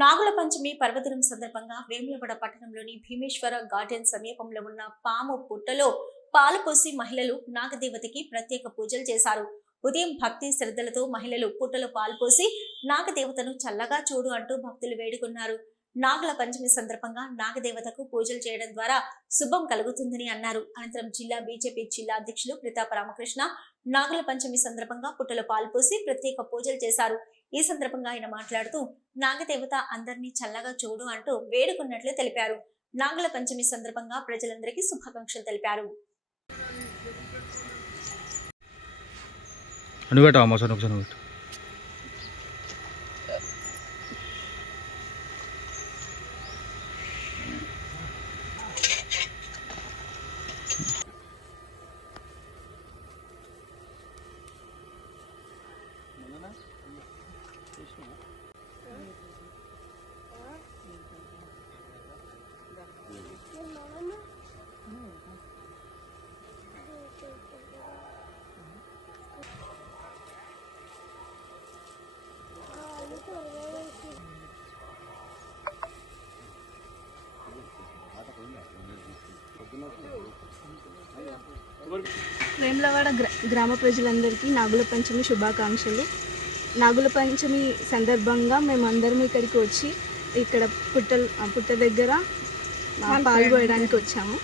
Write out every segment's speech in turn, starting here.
నాగుల పంచమి పర్వదినం సందర్భంగా వేములవాడ పట్టణంలోని భీమేశ్వర గార్డెన్ సమీపంలో ఉన్న పాము పుట్టలో పాలు పోసి మహిళలు నాగదేవతకి ప్రత్యేక పూజలు చేశారు. ఉదయం భక్తి శ్రద్ధలతో మహిళలు పుట్టలో పాలు పోసి నాగదేవతను చల్లగా చూడు అంటూ భక్తులు వేడుకున్నారు. నాగుల పంచమి సందర్భంగా నాగదేవతకు పూజలు చేయడం ద్వారా శుభం కలుగుతుందని అన్నారు. అనంతరం జిల్లా బీజేపీ జిల్లా అధ్యక్షులు ప్రతాప రామకృష్ణ నాగుల పంచమి సందర్భంగా పుట్టలో పాలు పోసి ప్రత్యేక పూజలు చేశారు. ఈ సందర్భంగా ఆయన మాట్లాడుతూ నాగదేవత అందరినీ చల్లగా చూడు అంటూ వేడుకున్నట్లు తెలిపారు. నాగుల పంచమి సందర్భంగా ప్రజలందరికీ శుభాకాంక్షలు తెలిపారు. అనుగట అమ్మ సార్ ఒకసారి అనుగట వేములవాడ గ్ర గ్రామ ప్రజలందరికీ నాగుల పంచమి శుభాకాంక్షలు. నాగుల పంచమి సందర్భంగా మేమందరం ఇక్కడికి వచ్చి ఇక్కడ పుట్ట పుట్ట దగ్గర పాల్గొనడానికి వచ్చాము.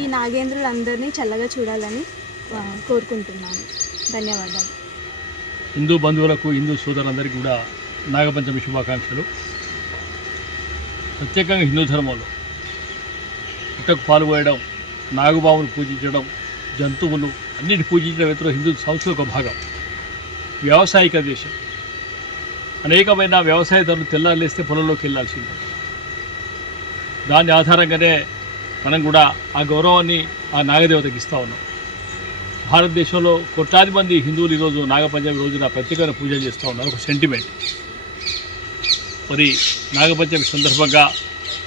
ఈ నాగేంద్రులందరినీ చల్లగా చూడాలని కోరుకుంటున్నాము. ధన్యవాదాలు. హిందూ బంధువులకు హిందూ సోదరులందరికీ కూడా నాగపంచమి శుభాకాంక్షలు. ప్రత్యేకంగా హిందూ ధర్మంలో పుట్టకు పాల్పోయడం నాగబాబును పూజించడం జంతువులు అన్నిటి పూజించడం ఇతర హిందూ సంస్కృతి ఒక భాగం. వ్యావసాయిక దేశం. అనేకమైన వ్యవసాయదారులు తెల్లాలేస్తే పొలంలోకి వెళ్ళాల్సిందే. దాని ఆధారంగానే మనం కూడా ఆ గౌరవాన్ని ఆ నాగదేవతకి ఇస్తూ ఉన్నాం. భారతదేశంలో కోట్లాది మంది హిందువులు ఈరోజు నాగపంచమి రోజున ప్రత్యేకమైన పూజలు చేస్తూ ఉన్నారు. ఒక సెంటిమెంట్ మరి నాగపంచమి సందర్భంగా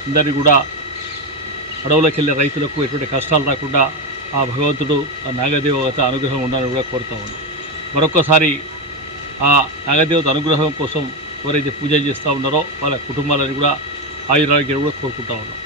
అందరినీ కూడా అడవులకు వెళ్ళే రైతులకు ఎటువంటి కష్టాలు రాకుండా ఆ భగవంతుడు ఆ నాగదేవత అనుగ్రహం ఉండాలని కూడా కోరుతా ఉన్నాం. మరొకసారి ఆ నాగదేవత అనుగ్రహం కోసం ఎవరైతే పూజలు చేస్తూ ఉన్నారో వాళ్ళ కుటుంబాలను కూడా ఆయురారోగ్యాలు కూడా కోరుకుంటా ఉన్నాం.